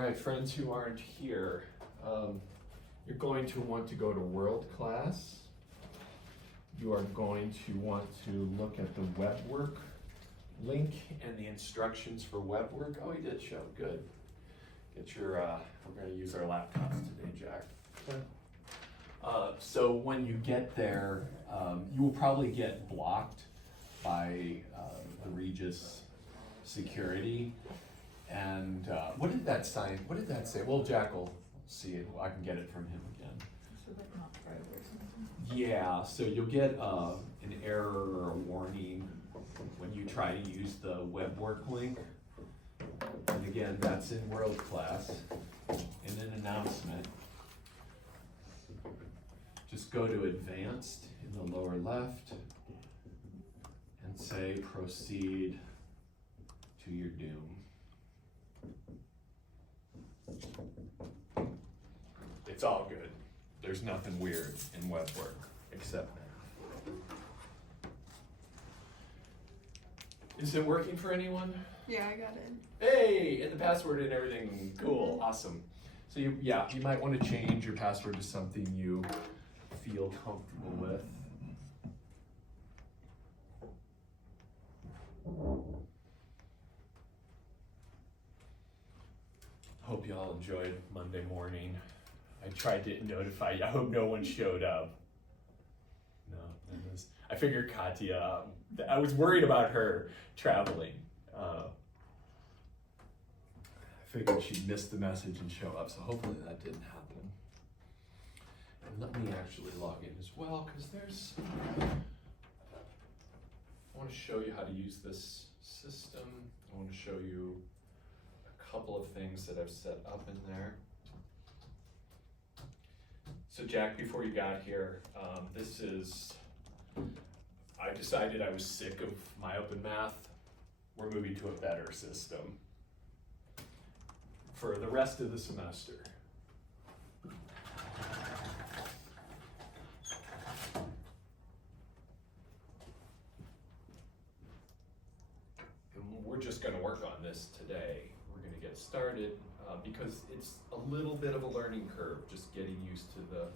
All right, friends who aren't here, you're going to want to go to World Class. You are going to want to look at the web work link and the instructions for web work. Oh, he did show, good. Get your, we're gonna use our laptops today, Jack. So when you get there, you will probably get blocked by the Regis security. And what did that sign, what did that say? Well, Jack will see it, I can get it from him again. So like not private or something? Yeah, so you'll get an error or a warning when you try to use the web work link. And again, that's in World Class. In an announcement, just go to Advanced in the lower left and say proceed to your doom. It's all good. There's nothing weird in web work except math. Is it working for anyone? Yeah, I got it. Hey, and the password and everything, cool, awesome. So you might want to change your password to something you feel comfortable with. Hope you all enjoyed Monday morning. I tried to notify you. I hope no one showed up. No, I figured Katya, I was worried about her traveling. I figured she'd miss the message and show up, so hopefully that didn't happen. And let me actually log in as well, because I want to show you how to use this system. I want to show you a couple of things that I've set up in there. So Jack, before you got here, I decided I was sick of my open math. We're moving to a better system for the rest of the semester. And we're just going to work on this today. We're going to get started because it's a little bit of a learning curve, just getting used to the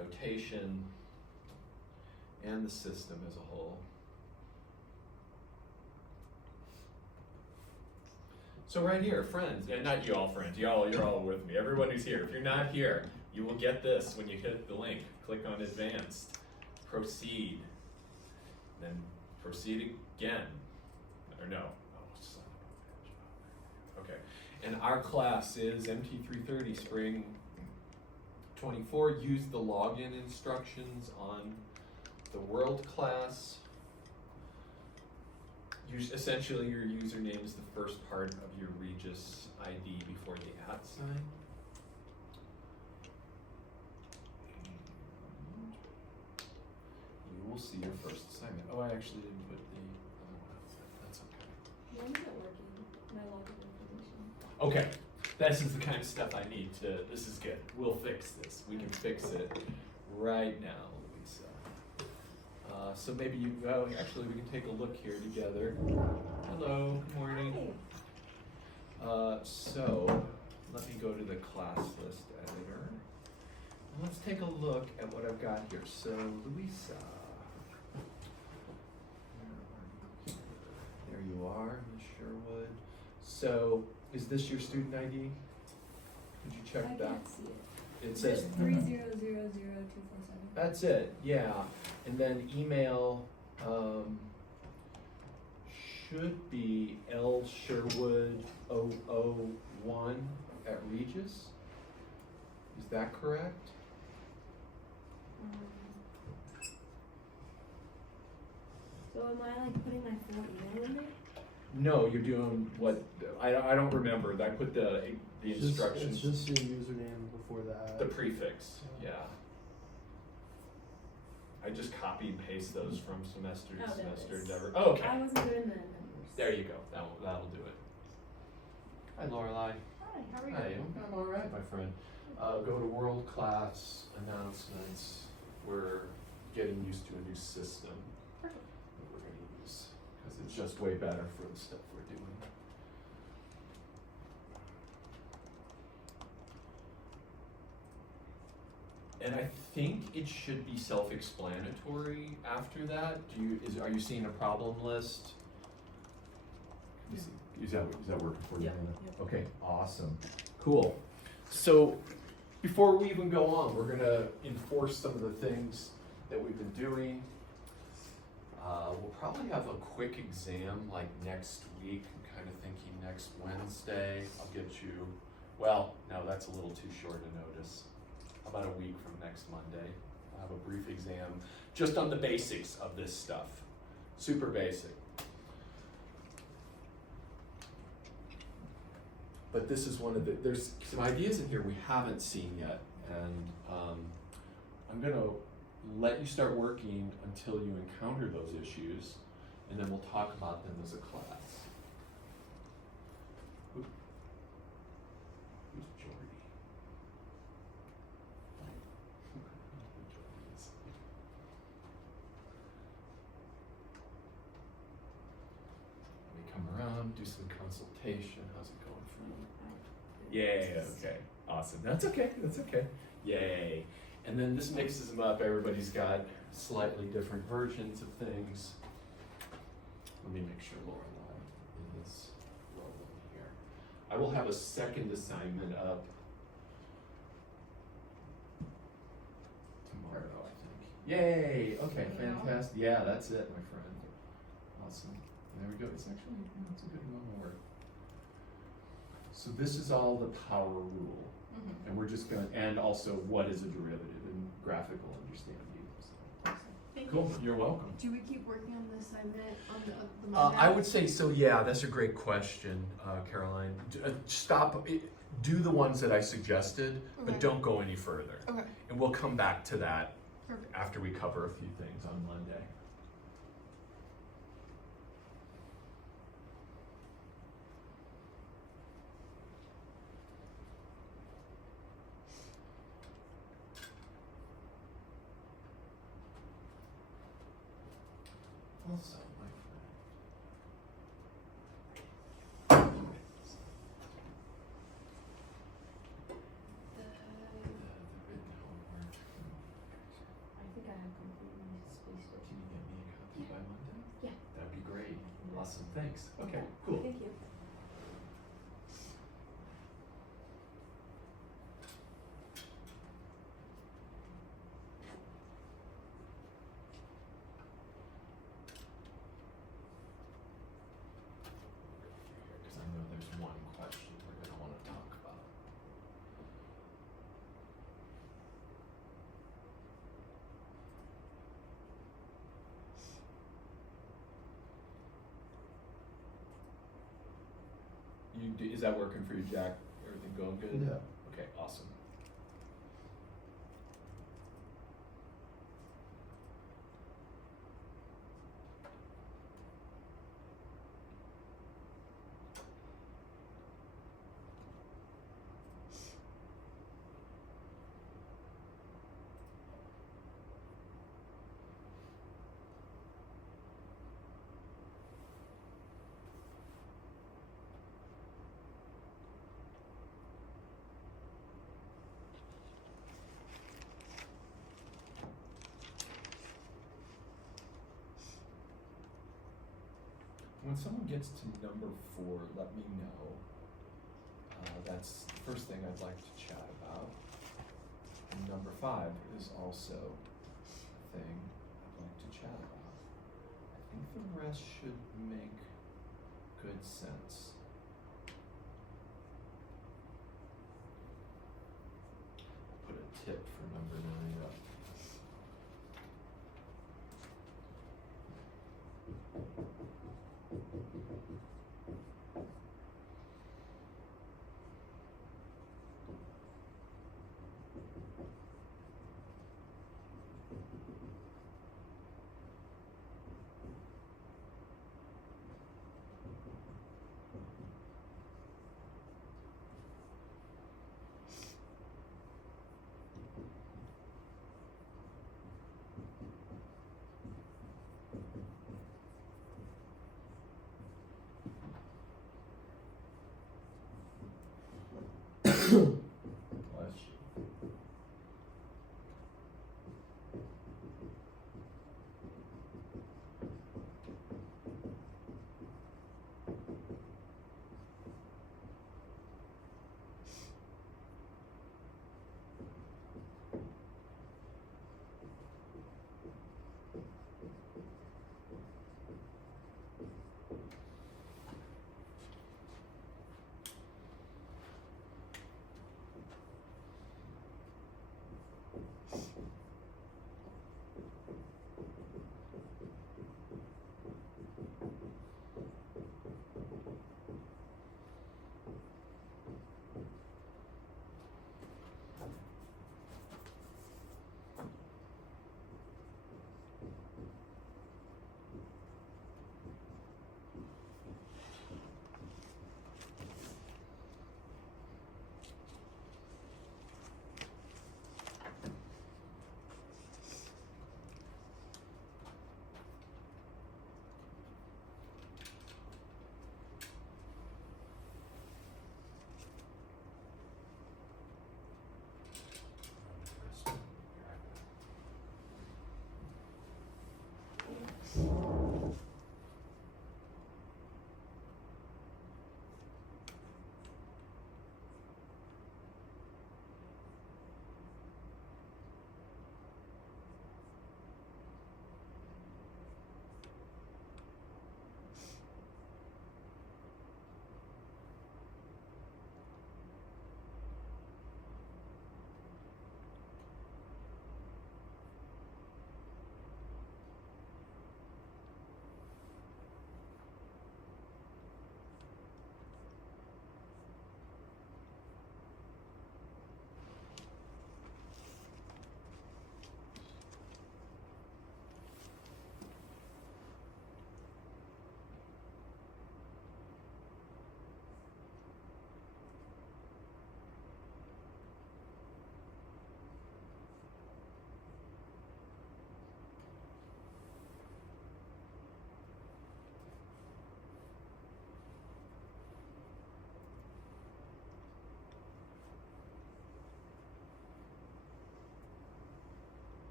notation and the system as a whole. So right here, friends, and not you all friends, you're all with me. Everyone who's here, if you're not here, you will get this when you hit the link. Click on Advanced, Proceed, then Proceed again, or no. Okay, and our class is MT330 Spring 24. Use the login instructions on the World Class. Essentially, your username is the first part of your Regis ID before the @ sign. You will see your first assignment. Oh, I actually didn't put the other one up there. That's okay. When is it working? My login information. Okay, this is the kind of stuff I need to, this is good. We'll fix this. We can fix it right now, Louisa. So maybe you can go, actually we can take a look here together. Hello, good morning. So, let me go to the class list editor. And let's take a look at what I've got here. So, Louisa. There you are, Ms. Sherwood. So, is this your student ID? Could you check that? I can't see it. It says 3000247. That's it, yeah. And then email should be lsherwood001@Regis. Is that correct? So am I like putting my full email in there? No, you're doing what, I don't remember. I put the instructions. It's just your username before that. The prefix, yeah. I just copy and paste those from semester to semester, never. Oh, okay. I wasn't doing the numbers. There you go. That'll do it. Hi, Lorelai. Hi, how are you? Hi, I'm all right, my friend. Go to World Class Announcements. We're getting used to a new system that we're going to use because it's just way better for the stuff we're doing. And I think it should be self-explanatory after that. Are you seeing a problem list? Is that working for you, Yeah, Hannah? yeah. Okay, awesome, cool. So before we even go on, we're gonna enforce some of the things that we've been doing. We'll probably have a quick exam like next week. I'm kind of thinking next Wednesday. I'll get you, well, no, that's a little too short a notice. How about a week from next Monday? I'll have a brief exam just on the basics of this stuff. Super basic. But this is one of there's some ideas in here we haven't seen yet. And I'm gonna let you start working until you encounter those issues, and then we'll talk about them as a class. Who's Jordy? Let me come around, do some consultation. How's it going for you? Yay, okay, awesome. That's okay, that's okay. Yay. And then this mixes them up. Everybody's got slightly different versions of things. Let me make sure Lorelai is rolling here. I will have a second assignment up tomorrow, I think. Yay, okay, fantastic. Yeah, that's it, my friend. Awesome. There we go. It's actually, it's a good amount of work. So this is all the power rule. Mm-hmm. And we're just gonna, and also what is a derivative and graphical understanding. So. Thank Cool, you. you're welcome. Do we keep working on the assignment on the Monday? I would say so, yeah, that's a great question, Caroline. Do the ones that I suggested, but Okay. don't go any further. Okay. And we'll come back to that Perfect. after we cover a few things on Monday. Also, my friend. The written homework. I think I have completely spaced it. Can you get me a copy by Monday? Yeah. That'd be great. Awesome, thanks. Okay, cool. Thank you. Because I know there's one question we're gonna wanna talk about. Is that working for you, Jack? Everything going good? Yeah. Okay, awesome. When someone gets to number 4, let me know. That's the first thing I'd like to chat about. And number 5 is also a thing I'd like to chat about. I think the rest should make good sense. I'll put a tip for number 9 up. Bless you.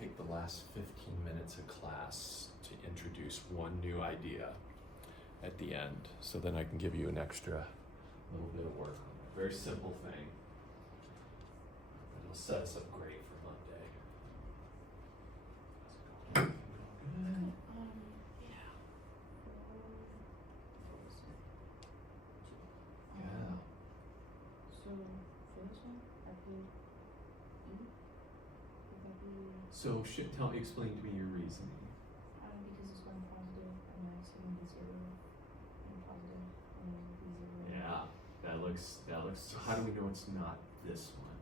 take the last 15 minutes of class to introduce one new idea at the end, so then I can give you an extra little bit of work on it. Very simple thing. It'll set us up great for Monday. How's it going? Good. Yeah. Yeah. So for this one, I put E. Would that be Explain to me your reasoning. because it's going positive and next it's going to be 0 and positive and then it'll be 0. Yeah, that looks, so how do we know it's not this one?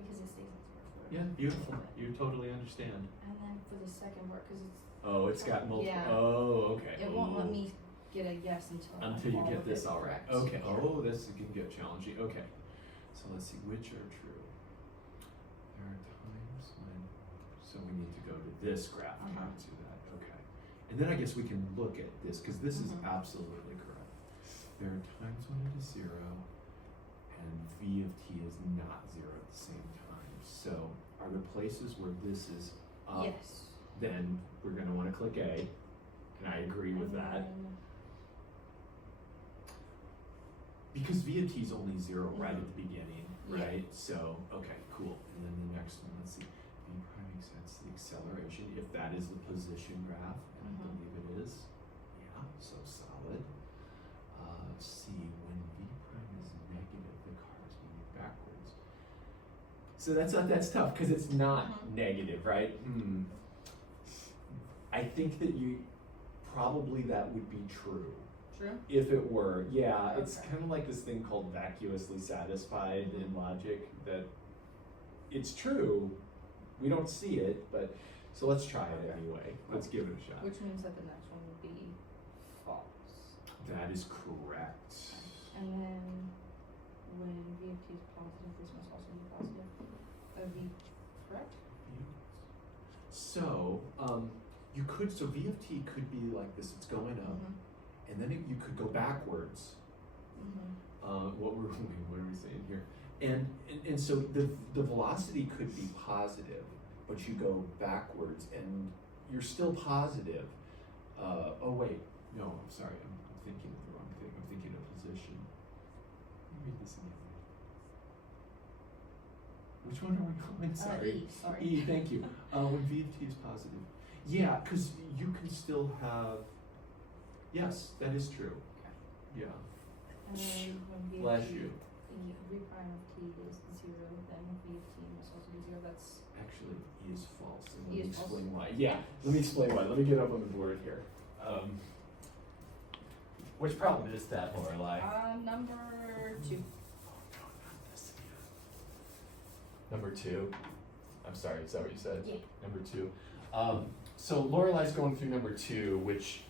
Because it stays at 0 forever. Yeah, beautiful. You totally understand. And then for the second part, because it's Oh, it's got multiple, Yeah. oh, okay. it won't let Ooh. me get a yes until You all get of this it all right. correct. Okay, Yeah. oh, this can get challenging. Okay, so let's see, which are true? There are times when, so we need to go to this graph to Uh-huh. get to that, okay. And then I guess we can look at this, because this is Mhm. absolutely correct. There are times when it is 0, and V of t is not 0 at the same time. So, are there places where this is up? Yes. Then we're gonna wanna click A, and I agree with And that. then- Because V of t is only 0 right at Mhm. the beginning, Yeah. right? So, okay, cool. And then the next one, let's see, V prime makes sense, the acceleration, if that is the position graph, and I Mhm. believe it is, yeah, so solid. C, when V prime is negative, the car is moving backwards. So that's tough, because it's not Mhm. negative, right? I think that probably that would be true. True? If it were, yeah, it's Okay. kind of like this thing called vacuously satisfied in logic, that it's true, we don't see it, but, so let's try it anyway, let's give it a shot. Which means that the next one would be false. That is correct. And then when V of t is positive, this must also be positive. That would be correct? So, so V of t could be like this, it's going up, and then you could go backwards. What are we saying here? And so the velocity could be positive, but you go backwards and you're still positive. Oh wait, no, I'm sorry, I'm thinking of the wrong thing. I'm thinking of position. Let me read this again. Which one are we going? Sorry. E, sorry. E, thank you. When V of t is positive. Yeah, because you can still have, yes, that is true. Yeah. And then when V of Bless t, you. V prime of t is 0, then V of t must also be 0. That's Actually, E is false, and E let me is false. explain why. Yeah, let me explain why. Let me get up on the board here. Which problem is that, Lorelai? number 2. Number 2. I'm sorry, is that what you said? Yeah. Number 2. So Lorelai's going through number 2, which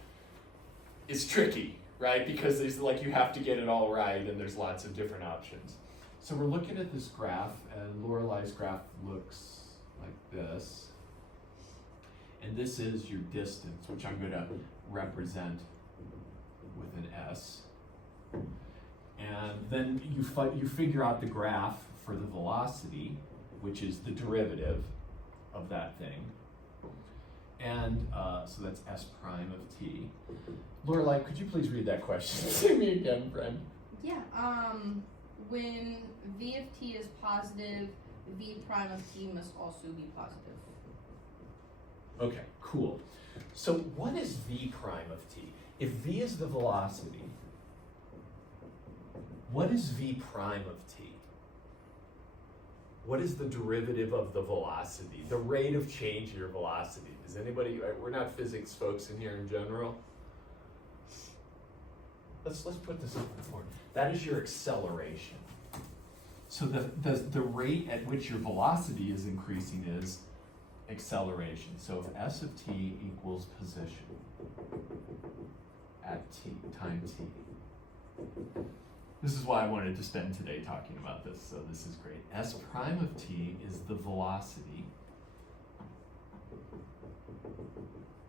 is tricky, right? Because there's like you have to get it all right, and there's lots of different options. So we're looking at this graph, and Lorelai's graph looks like this. And this is your distance, which I'm going to represent with an S. And then you figure out the graph for the velocity, which is the derivative of that thing. And so that's S prime of t. Lorelai, could you please read that question to me again, friend? Yeah, when V of t is positive, V prime of t must also be positive. Okay, cool. So what is V prime of t? If V is the velocity, what is V prime of t? What is the derivative of the velocity? The rate of change of your velocity. Does anybody, we're not physics folks in here in general. Let's put this up on the board. That is your acceleration. So the rate at which your velocity is increasing is acceleration. So if S of t equals position at t, time t. This is why I wanted to spend today talking about this, so this is great. S prime of t is the velocity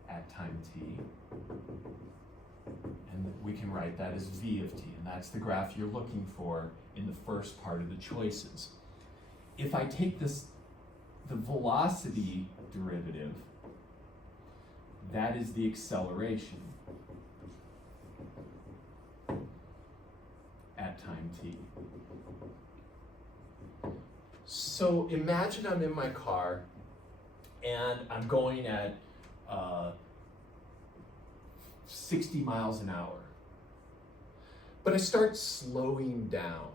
at time t. And we can write that as V of t, and that's the graph you're looking for in the first part of the choices. If I take the velocity derivative. That is the acceleration at time t. So imagine I'm in my car and I'm going at 60 miles an hour. But I start slowing down.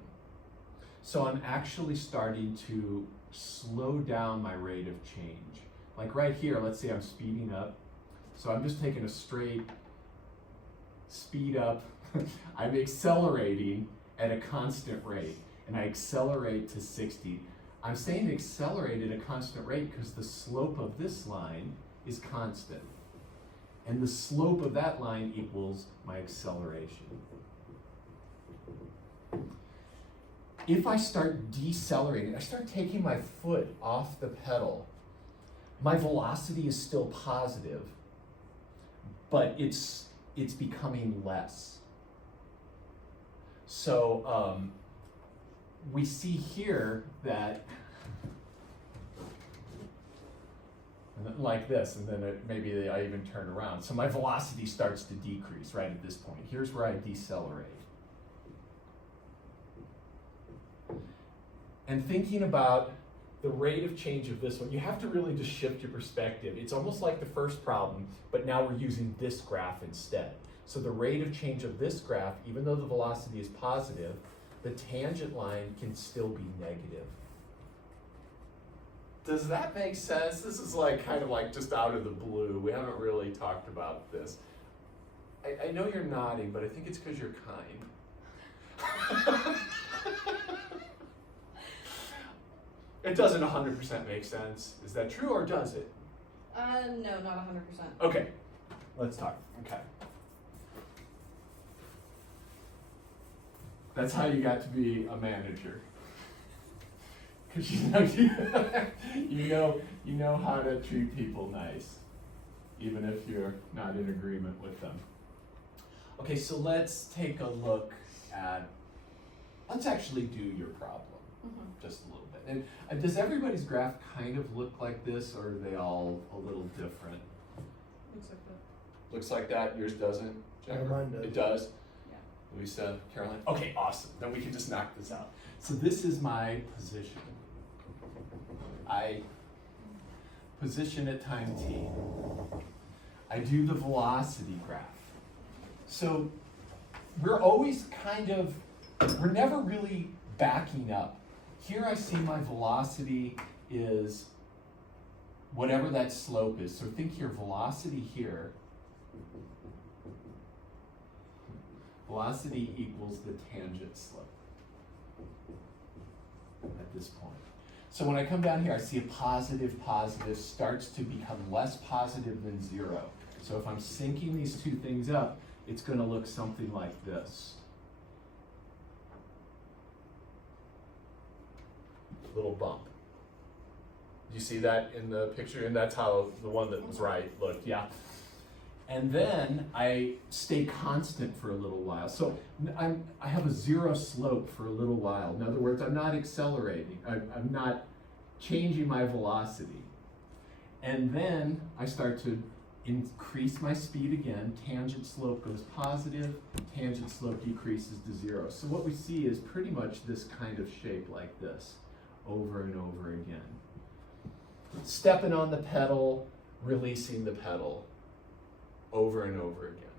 So I'm actually starting to slow down my rate of change. Like right here, let's say I'm speeding up. So I'm just taking a straight speed up. I'm accelerating at a constant rate, and I accelerate to 60. I'm saying accelerate at a constant rate because the slope of this line is constant. And the slope of that line equals my acceleration. If I start decelerating, I start taking my foot off the pedal, my velocity is still positive, but it's becoming less. So we see here that like this, and then maybe I even turn around. So my velocity starts to decrease right at this point. Here's where I decelerate. And thinking about the rate of change of this one, you have to really just shift your perspective. It's almost like the first problem, but now we're using this graph instead. So the rate of change of this graph, even though the velocity is positive, the tangent line can still be negative. Does that make sense? This is like kind of like just out of the blue. We haven't really talked about this. I know you're nodding, but I think it's because you're kind. It doesn't 100% make sense. Is that true, or does it? No, not 100%. Okay, let's talk. Okay. That's how you got to be a manager. Because you know how to treat people nice, even if you're not in agreement with them. Okay, so let's take a look at, let's actually do your problem. Just a little bit. And does everybody's graph kind of look like this, or are they all a little different? Looks like that. Looks like that. Yours doesn't? Yeah, mine does. It does? Yeah. Lisa, Caroline? Okay, awesome. Then we can just knock this out. So this is my position. I position at time t. I do the velocity graph. So we're always we're never really backing up. Here I see my velocity is whatever that slope is. So think your velocity here. Velocity equals the tangent slope at this point. So when I come down here, I see a positive starts to become less positive than 0. So if I'm syncing these two things up, it's going to look something like this. Little bump. Do you see that in the picture? And that's how the one that was right looked, yeah. And then I stay constant for a little while. So I have a 0 slope for a little while. In other words, I'm not accelerating. I'm not changing my velocity. And then I start to increase my speed again. Tangent slope goes positive, tangent slope decreases to 0. So what we see is pretty much this kind of shape like this, over and over again. Stepping on the pedal, releasing the pedal, over and over again.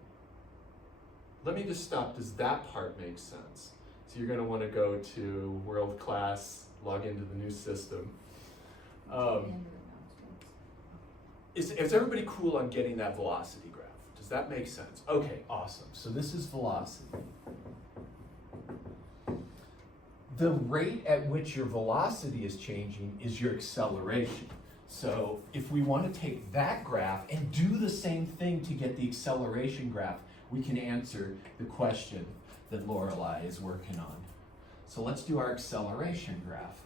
Let me just stop. Does that part make sense? So you're going to want to go to World Class, log into the new system. Is everybody cool on getting that velocity graph? Does that make sense? Okay, awesome. So this is velocity. The rate at which your velocity is changing is your acceleration. So if we want to take that graph and do the same thing to get the acceleration graph, we can answer the question that Lorelei is working on. So let's do our acceleration graph.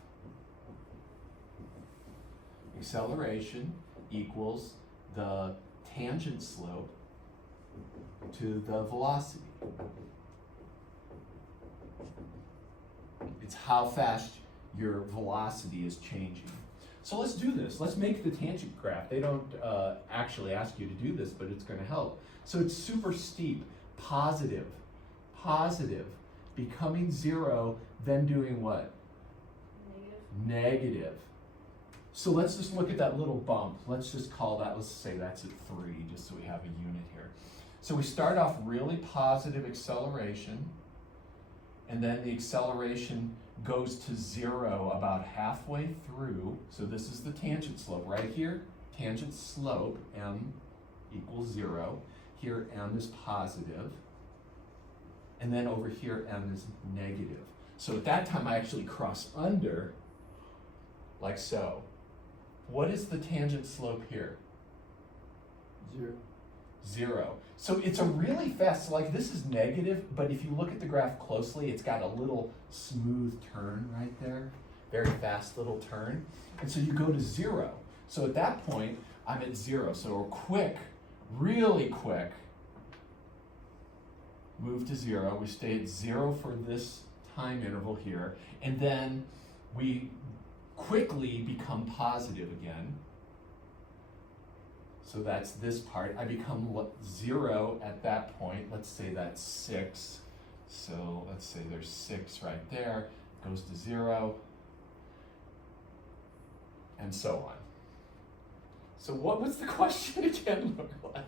Acceleration equals the tangent slope to the velocity. It's how fast your velocity is changing. So let's do this. Let's make the tangent graph. They don't actually ask you to do this, but it's going to help. So it's super steep, positive, positive, becoming 0, then doing what? Negative. Negative. So let's just look at that little bump. Let's just call that, let's say that's at 3, just so we have a unit here. So we start off really positive acceleration, and then the acceleration goes to 0 about halfway through. So this is the tangent slope right here. Tangent slope, m equals 0. Here, m is positive. And then over here, m is negative. So at that time, I actually cross under, like so. What is the tangent slope here? 0. 0. So it's a really fast, like this is negative, but if you look at the graph closely, it's got a little smooth turn right there. Very fast little turn. And so you go to 0. So at that point, I'm at 0. So we're quick, really quick, move to 0. We stay at 0 for this time interval here. And then we quickly become positive again. So that's this part. I become 0 at that point. Let's say that's 6. So let's say there's 6 right there. Goes to 0. And so on. So what was the question again look like?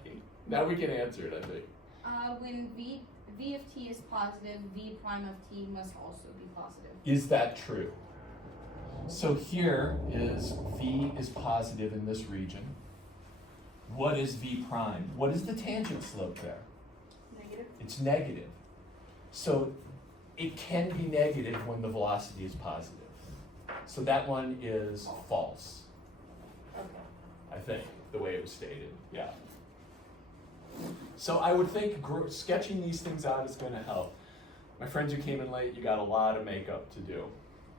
Now we can answer it, I think. When v of t is positive, v prime of t must also be positive. Is that true? So here is v is positive in this region. What is v prime? What is the tangent slope there? Negative. It's negative. So it can be negative when the velocity is positive. So that one is false, Okay. I think, the way it was stated. Yeah. So I would think sketching these things out is going to help. My friends who came in late, you got a lot of makeup to do.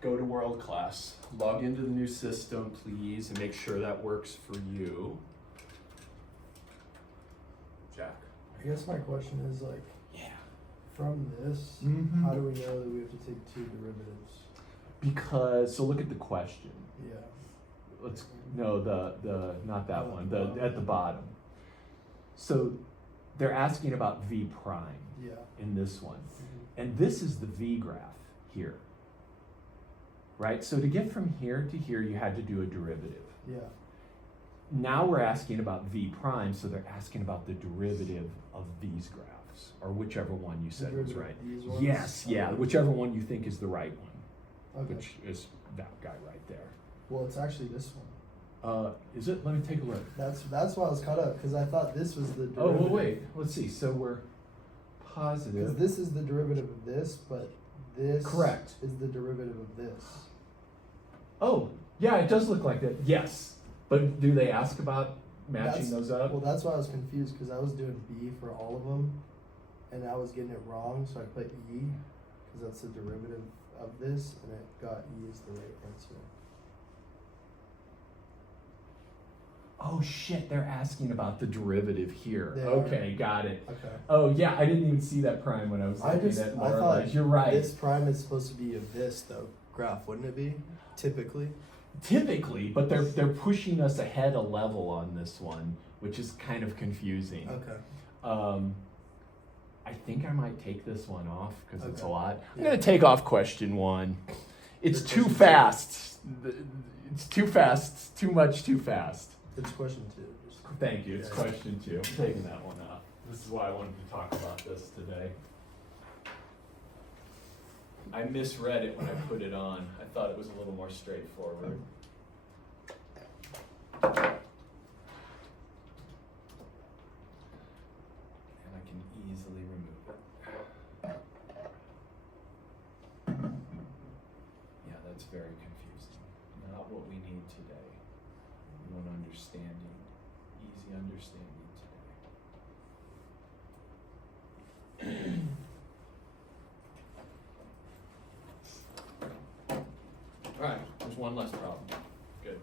Go to world class. Log into the new system, please, and make sure that works for you. Jack. I guess my question is like, Yeah. from this, Mhm. how do we know that we have to take 2 derivatives? Because, so look at the question. Yeah. Let's, no, the not that Oh, one, the at the bottom. So they're asking about v prime Yeah. in this one. Mhm. And this is the v graph here. Right? So to get from here to here, you had to do a derivative. Yeah. Now we're asking about v prime, so they're asking about the derivative of these graphs, or whichever one you said was Derivative right. of these ones? Yes, yeah, Okay. whichever one you think is the right one, Okay. which is that guy right there. Well, it's actually this one. Is it? Let me take a look. That's why I was caught up, because I thought this was the derivative. Oh, well, wait, let's see. So we're Because positive. this is the derivative of this, but this Correct. is the derivative of this. Oh, yeah, it does look like that. Yes. But do they ask about matching That's- those up? Well, that's why I was confused, because I was doing B for all of them, and I was getting it wrong, so I put E, because that's the derivative of this, and it got E as the right answer. Oh, shit, they're asking about the derivative here. They are. Okay, got it. Okay. Oh, yeah, I didn't even see that prime when I was looking at I more or thought less. You're right. this prime is supposed to be of this, though, graph, wouldn't it be? Typically. Typically, but they're pushing us ahead a level on this one, which is kind of confusing. Okay. I think I might take this one off because it's a Okay. lot. I'm Yeah. gonna take off question 1. It's Your too question two. fast. It's too fast. Too much too fast. It's question 2. Just- Thank you. It's Yeah. question 2. I'm taking that one off. This is why I wanted to talk about this today. I misread it when I put it on. I thought it was a little more straightforward. And I can easily remove it. Yeah, that's very confusing. Not what we need today. We want understanding, easy understanding today. All right, there's one less problem. Good.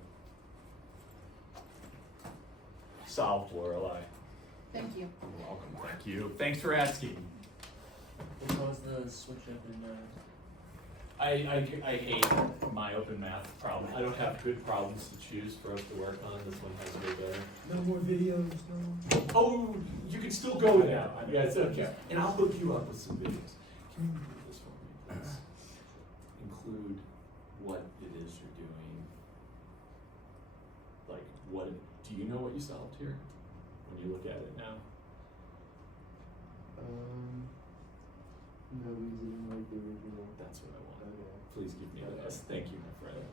Solved, Lorelei. Thank you. You're welcome. Thank you. Thanks for asking. What was the switch up in I hate my open math problem. I don't have good problems to choose for us to work on. This one has way better. No more videos, no. Oh, you can still go with that. Yeah, it's okay. And I'll hook you up with some videos. Can you read this for me, please? Include what it is you're doing. Like, what, do you know what you solved here? When you look at it now? No, we didn't like the original. That's what I want. Okay. Please give me Okay. this. Thank you, my friend.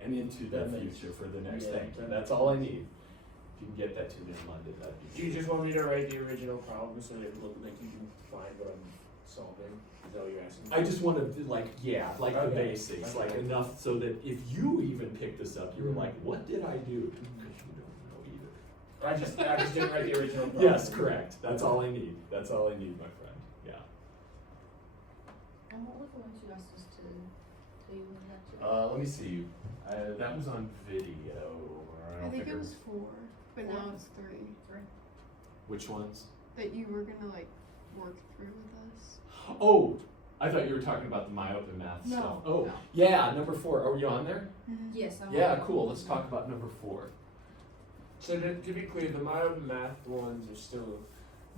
And into the That makes- future for the next yeah, thank you. that- That's all I need. If you can get that to me on Monday, that'd be Do you great. just want me to write the original problem so that it looks like you can find what I'm solving? Is that what you're asking? I just want to, like, yeah, like the Okay. basics, Okay. like enough so that if you even pick this up, you're Mhm. like, what did I do? Because you don't know either. I just didn't write the original problem. Yes, correct. That's all I need. That's all I need, my friend. Yeah. And what was the ones you asked us to tell you when that to? Let me see. That was on video. Or I think it was 4, but now it's 3. Which ones? That you were gonna like work through with us. Oh, I thought you were talking about the My Open Math No, stuff. Oh, no. yeah, number 4. Are you on there? Yes, I'm Yeah, cool. Let's talk about number 4. So to be clear, the My Open Math ones are still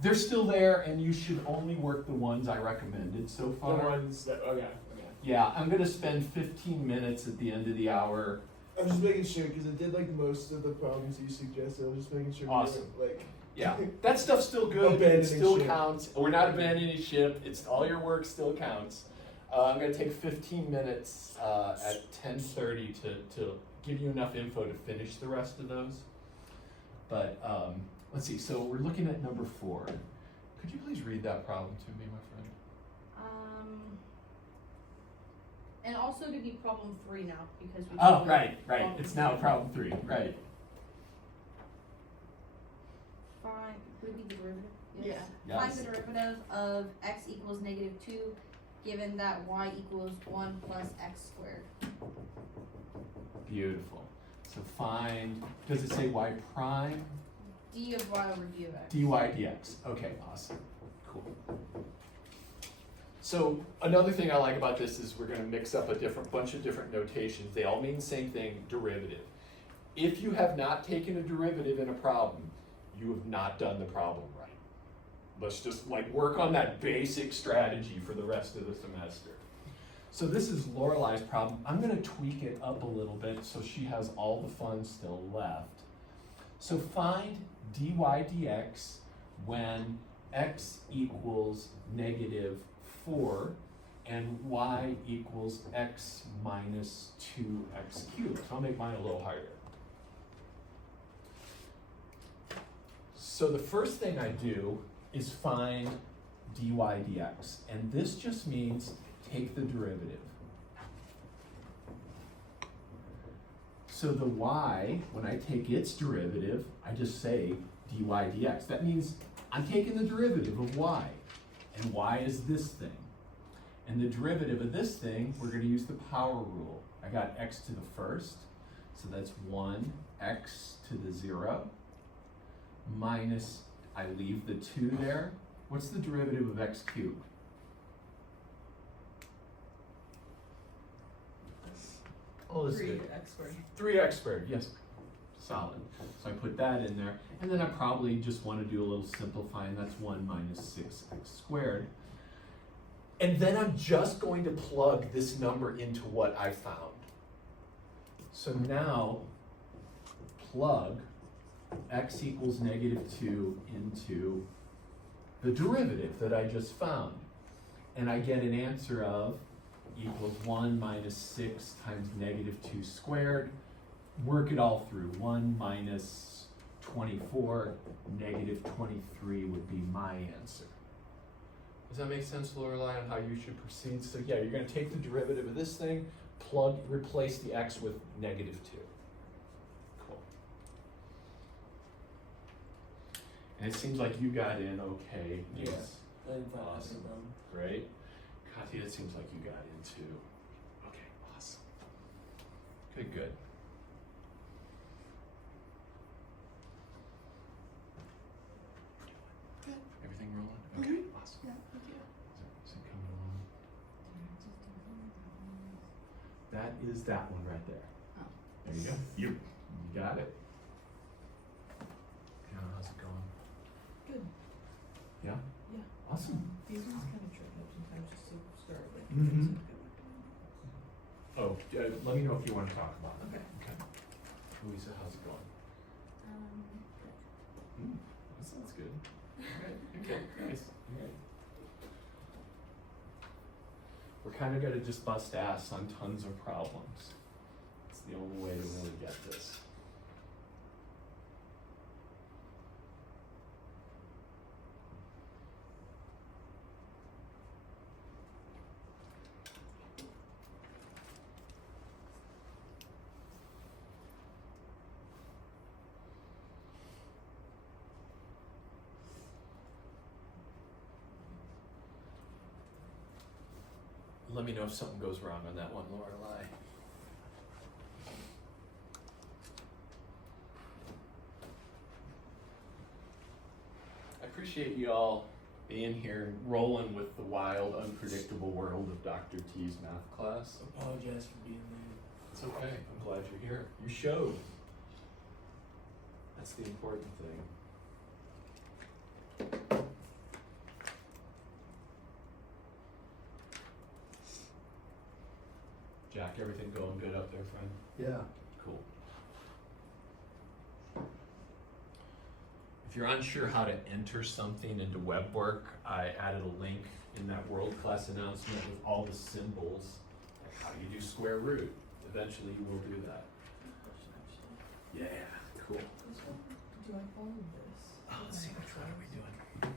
They're still there, and you should only work the ones I recommended so the far. ones that, okay. Yeah, I'm gonna spend 15 minutes at the end of the hour. I'm just making sure because I did like most of the problems you suggested. I was just making sure. Awesome. We weren't, like, Yeah, that stuff's still good. It Abandoning still ship. counts. We're not abandoning ship. It's all your work still counts. I'm gonna take 15 minutes at 10:30 to give you enough info to finish the rest of those. But let's see. So we're looking at number 4. Could you please read that problem to me, my friend? And also to be problem 3 now because we. Oh, did right. problem It's now problem 3. Right. Find, would it be the derivative? Yeah. Find Yes. the derivative of x equals -2, given that y equals 1 plus x squared. Beautiful. So find. Does it say y prime? D of y over d of x. dy dx. Okay, awesome. Cool. So another thing I like about this is we're going to mix up a bunch of different notations. They all mean the same thing, derivative. If you have not taken a derivative in a problem, you have not done the problem right. Let's just like work on that basic strategy for the rest of the semester. So this is Lorelei's problem. I'm going to tweak it up a little bit so she has all the fun still left. So find dy dx when x equals -4 and y equals x minus 2x cubed. So I'll make mine a little harder. So the first thing I do is find dy dx, and this just means take the derivative. So the y, when I take its derivative, I just say dy dx. That means I'm taking the derivative of y, and y is this thing. And the derivative of this thing, we're going to use the power rule. I got x to the first, so that's 1, x to the 0, minus, I leave the 2 there. What's the derivative of x cubed? Oh, this is good. 3x squared. 3x squared, yes. Solid. So I put that in there. And then I probably just want to do a little simplifying. That's 1 minus 6x squared. And then I'm just going to plug this number into what I found. So now, plug x equals -2 into the derivative that I just found. And I get an answer of equals 1 minus 6 times -2 squared. Work it all through. 1 minus 24, -23 would be my answer. Does that make sense, Lorelai, on how you should proceed? So yeah, you're going to take the derivative of this thing, replace the x with -2. Cool. And it seems like you got in okay. Yeah. Yes. I didn't find Awesome. anything. Great. Katya, it seems like you got in too. Okay, awesome. Good, good. Everything rolling? Okay, awesome. Yeah, thank you. Is it coming along? that is that one right there. Oh. There you go. You got it. How's it going? Good. Yeah? Yeah. Awesome. These ones kind of trip up sometimes just to start with. Mhm. Oh, let me know if you want to talk about it. Okay. Okay. Louisa, how's it going? Good. That sounds good. Alright, okay, nice. Alright. We're kind of gonna just bust ass on tons of problems. It's the only way to really get this. Let me know if something goes wrong on that one, Lorelai. I appreciate you all being here, rolling with the wild, unpredictable world of Dr. T's math class. Apologize for being late. It's okay. I'm glad you're here. You showed. That's the important thing. Jack, everything going good up there, friend? Yeah. Cool. If you're unsure how to enter something into WebWork, I added a link in that world-class announcement with all the symbols. Like how do you do square root? Eventually you will do that. Yeah, cool. This one, do I follow this? Oh, let's see, which one are we doing?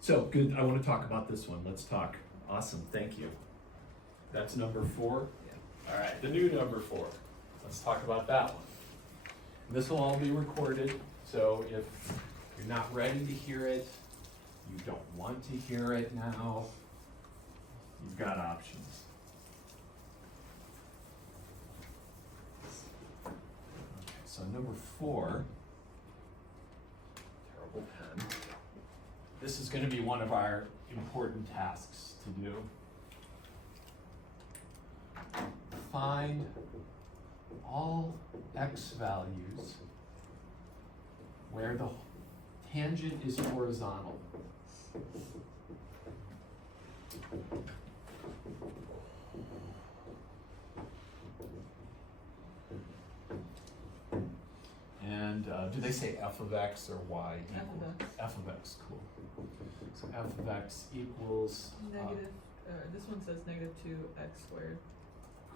So, good, I want to talk about this one. Let's talk. Awesome, thank you. That's number 4? Yeah. All right, the new number 4. Let's talk about that one. This will all be recorded, so if you're not ready to hear it, you don't want to hear it now, you've got options. Okay, so number 4, terrible pen. This is going to be one of our important tasks to do. Find all x values where the tangent is horizontal. And do they say f of x or y equals? F of x, cool. So f of x equals Negative, this one says negative 2x squared.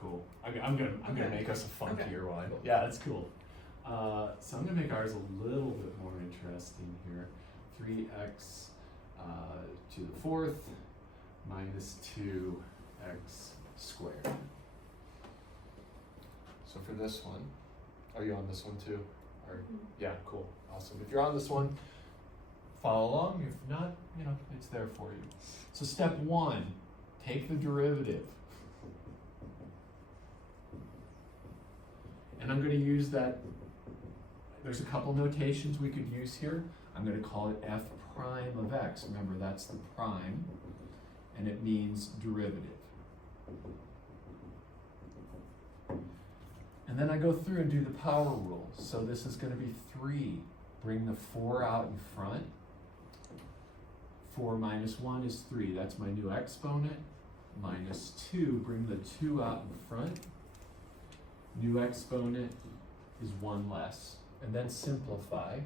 cool. I'm gonna Okay. make us a funkier Okay. one. Yeah, that's cool. So I'm gonna make ours a little bit more interesting here. 3x to the 4th minus 2x squared. So for this one, are you on this one too? Or yeah, cool, awesome. If you're on this one, follow along. If not, you know, it's there for you. So step 1, take the derivative. And I'm going to use that, there's a couple notations we could use here. I'm going to call it f prime of x. Remember, that's the prime, and it means derivative. And then I go through and do the power rule. So this is going to be 3. Bring the 4 out in front. 4 minus 1 is 3. That's my new exponent. Minus 2, bring the 2 out in front. New exponent is 1 less. And then simplify.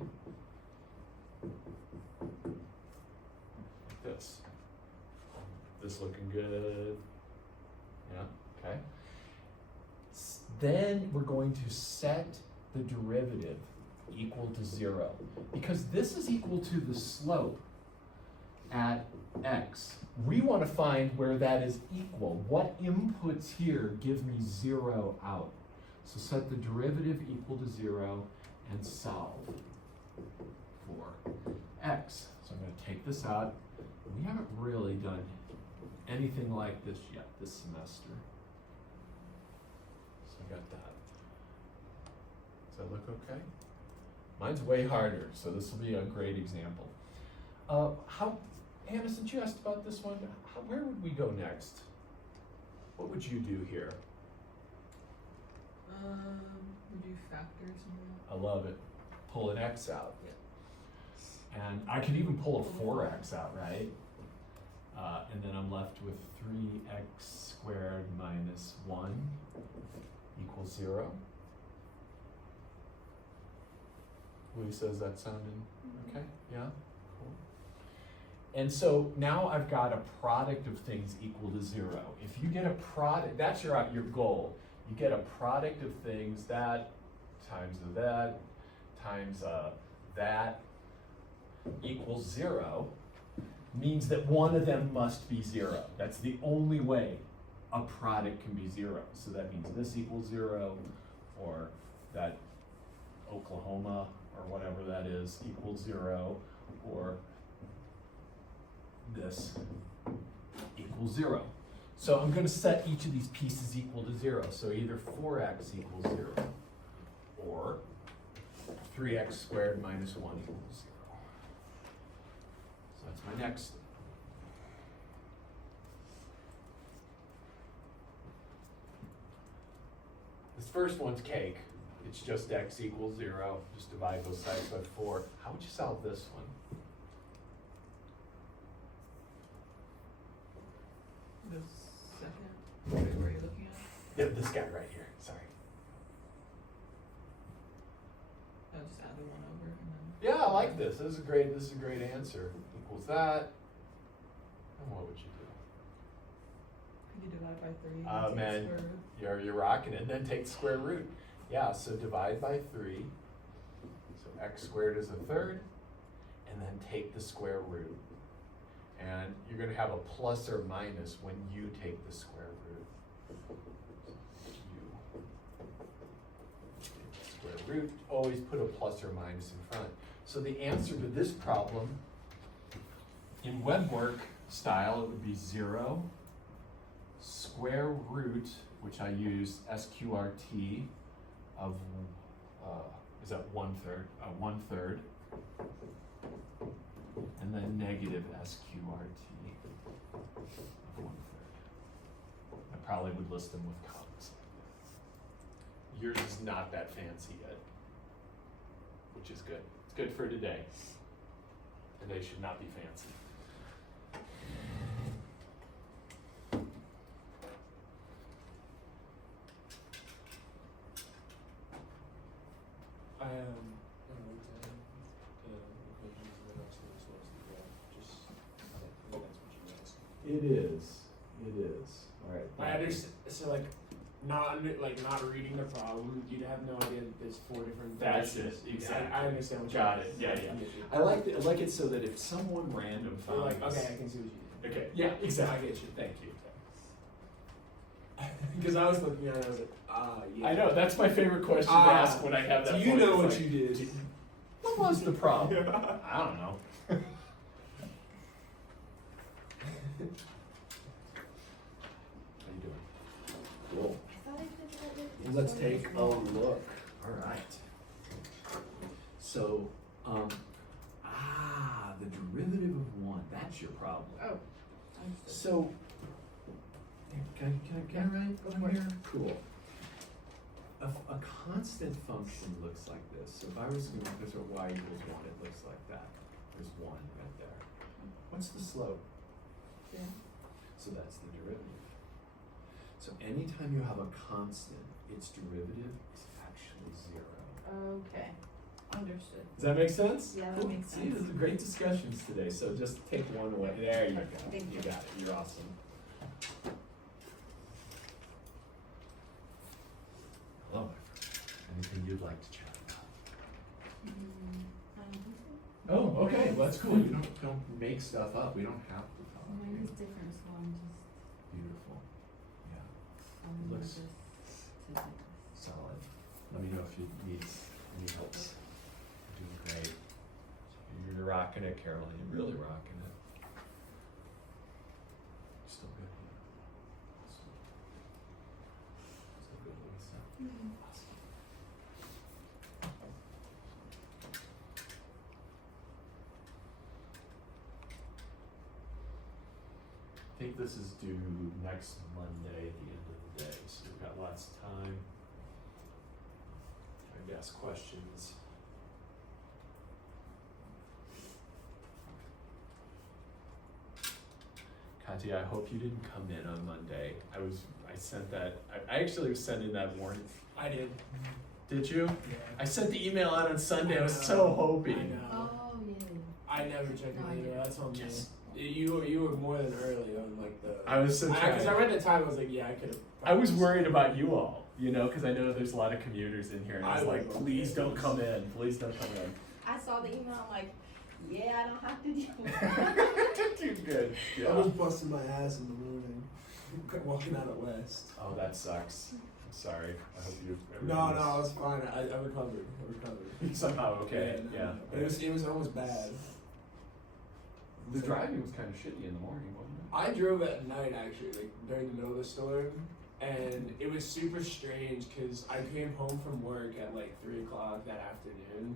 Like this. This looking good? Yeah, okay. Then we're going to set the derivative equal to 0. Because this is equal to the slope at x. We want to find where that is equal. What inputs here give me 0 out? So set the derivative equal to 0 and solve for x. So I'm going to take this out. We haven't really done anything like this yet this semester. So I got that. Does that look okay? Mine's way harder, so this will be a great example. Hannah, since you asked about this one, where would we go next? What would you do here? We do factors and I love it. Pull an x out. And I could even pull a 4x out, right? And then I'm left with 3x squared minus 1 equals 0. Lisa, is that sounding okay? Yeah? Cool. And so now I've got a product of things equal to 0. If you get a product, that's your goal. You get a product of things, that times that times that equals 0, means that one of them must be 0. That's the only way a product can be 0. So that means this equals 0, or that Oklahoma, or whatever that is, equals 0, or this equals 0. So I'm going to set each of these pieces equal to 0. So either 4x equals 0, or 3x squared minus 1 equals 0. So that's my next thing. This first one's cake. It's just x equals 0. Just divide both sides by 4. How would you solve this one? the second. Where are you looking at? Yeah, this guy right here. Sorry. I'll just add the 1 over and then. Yeah, I like this. This is a great answer. Equals that. And what would you do? Could you divide by 3? Oh, and take man. square root? You're rocking it. And then take the square root. Yeah, so divide by 3. So x squared is a third. And then take the square root. And you're going to have a plus or minus when you take the square root. You take the square root. Always put a plus or minus in front. So the answer to this problem, in web work style, it would be 0 square root, which I use SQRT of, is that 1/3, and then negative SQRT of 1/3. I probably would list them with commas. Yours is not that fancy yet, which is good. It's good for today. Today should not be fancy. I wrote down the equations and then also as well as the graph. Just, I think that's what you asked. It is. All right. I understand. So not reading the problem, you'd have no idea that there's 4 different. That's versions. it, exactly. I understand what Got you it. Yeah. I like it so that if someone random You're found like, this- okay, I can see what you did. Okay. Yeah. Exactly. I get you. Thank you. Because I was looking at it, I was like, yeah. I know that's my favorite question to Ah, ask when I have that. Do you point. know It's what like, you did? What was the problem? I don't know. How you doing? Cool. I thought I did that with Let's this one take as a well. look. All right. So, the derivative of 1. That's your problem. Oh. So, can I write on here? Cool. A constant function looks like this. So if I was going to look at y equals 1, it looks like that. There's 1 right there. What's the slope? Yeah. So that's the derivative. So anytime you have a constant, its derivative is actually 0. Okay, understood. Does that make sense? Yeah, that Cool. makes See, sense. this is great discussions today. So just take one away. There you go. Thank You you. got it. You're awesome. Hello. Anything you'd like to chat about? Oh, okay. Well, that's cool. You don't make stuff up. We don't have to talk. Mine is different, so I'm just, Beautiful. Yeah. I'm Looks- just Solid. Let me know if you need any helps. You're doing great. You're rocking it, Carolyn. You're really rocking it. Still good. Still good, Lisa. Awesome. I think this is due next Monday at the end of the day, so we've got lots of time. Trying to ask questions. Katya, I hope you didn't come in on Monday. I sent that, I actually was sending that warning. I did. Did you? Yeah. I sent the email out on Sunday, I was I so know. hoping. I know. Oh, yeah. I never checked my No, email. That's on me. Yes. You were more than early on like the. I was so Because I tired. read the time. I was like, yeah, I could have. I was worried about you all, you know, because I know there's a lot of commuters in here, and I was I like, was. please don't come in, please don't come in. I saw the email, I'm like, yeah, I don't have to deal with it. Too good. I Yeah. was busting my ass in the morning, walking out at West. Oh, that sucks. I'm sorry. I hope you. No, I was fine. I recovered. Somehow okay. No, Yeah. no. But it was almost bad. The driving was kind of shitty in the morning, wasn't it? I drove at night actually, like during the middle of the storm, and it was super strange because I came home from work at like 3 o'clock that afternoon,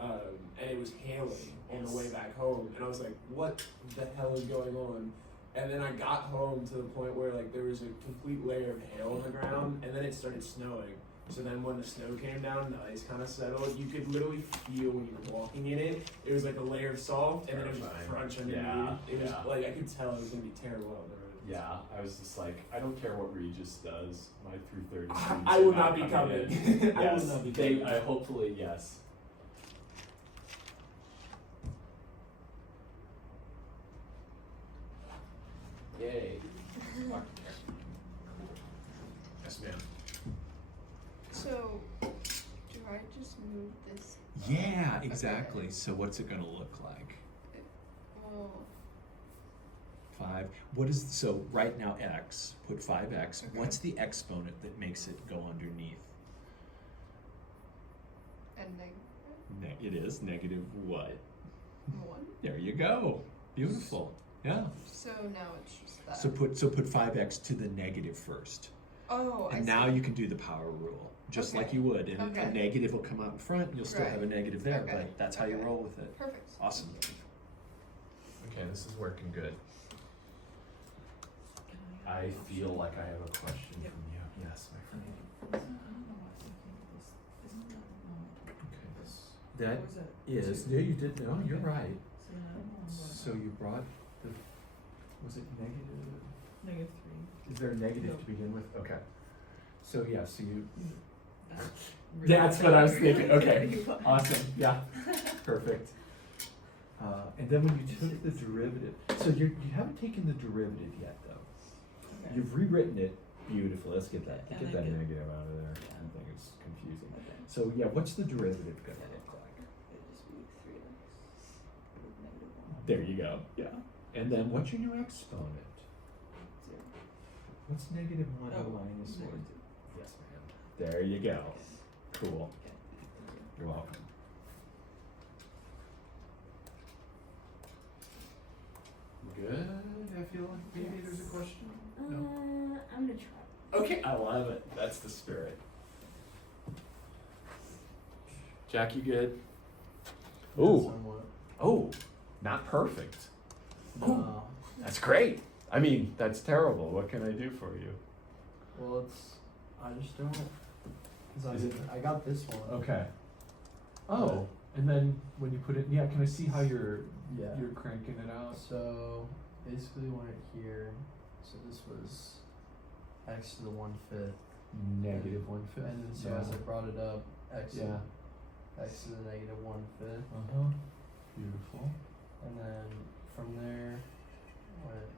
and it was hailing on the way back home, and I was like, "What the hell is going on?" And then I got home to the point where like there was a complete layer of hail on the ground, and then it started snowing. So then when the snow came down, the ice kind of settled. You could literally feel when you were walking in it. It was like a layer of soft, and then it was Terrifying. crunch underneath. Yeah, It was yeah. like I could tell it was gonna be terrible on the road. Yeah, I was just like, I don't care what Regis does. My 330. I will not be coming. I Yes, will not be they. coming. I hopefully yes. Yay. Yes, ma'am. So, do I just move this? Yeah, exactly. So what's it gonna look like? Well, 5. What is, so right now x, put 5x. Okay. What's the exponent that makes it go underneath? and It is negative what? 1. There you go. Beautiful. Yeah. So now it's just that. So put 5x to the negative first. Oh, I And see. now you can do the power rule, just like Okay. you would. And a Okay. negative will come out in front, and you'll still Right. have a negative there, Okay. but that's how you Okay. roll with it. Perfect. Awesome. Okay, this is working good. I feel like I have a question Yep. from you. Yes, my friend. I don't know why I was thinking of this. Isn't that, no, Okay, this. That what was it? is, yeah, you did, no, you're right. So then I don't know what. So you brought the, was it negative? Negative 3. Is there a negative No. to begin with? Okay. So yeah, so you. That's That's what I was thinking. Okay. You are. Awesome. Yeah. Perfect. And then when you took the derivative, so you haven't taken the derivative yet, though. Okay. You've rewritten it beautifully. Let's get that. And Get then that get- negative out of there. Yeah. I think it's confusing. Okay. So yeah, what's the derivative gonna look like? It'd just be 3x with negative 1. There you go. Yeah. And then what's your new exponent? 0. What's negative 1 Oh, minus 1? negative 2. Yes, ma'am. There you go. Cool. Okay. You're welcome. Good. I feel like maybe there's a question. No. I'm gonna try. Okay, I love it. That's the spirit. Jack, you good? Ooh. Somewhat. Oh, not perfect. No. That's great. I mean, that's terrible. What can I do for you? Well, I just don't. Cause Is it- I got this one. Okay. Oh, and then when you put it, yeah, can I see how you're Yeah. cranking it out? So basically, when it here, so this was x to the 1/5, Negative 1/5. and then so yeah. as I brought it up, x Yeah. x to the negative 1/5, Uh-huh. Beautiful. and then from there went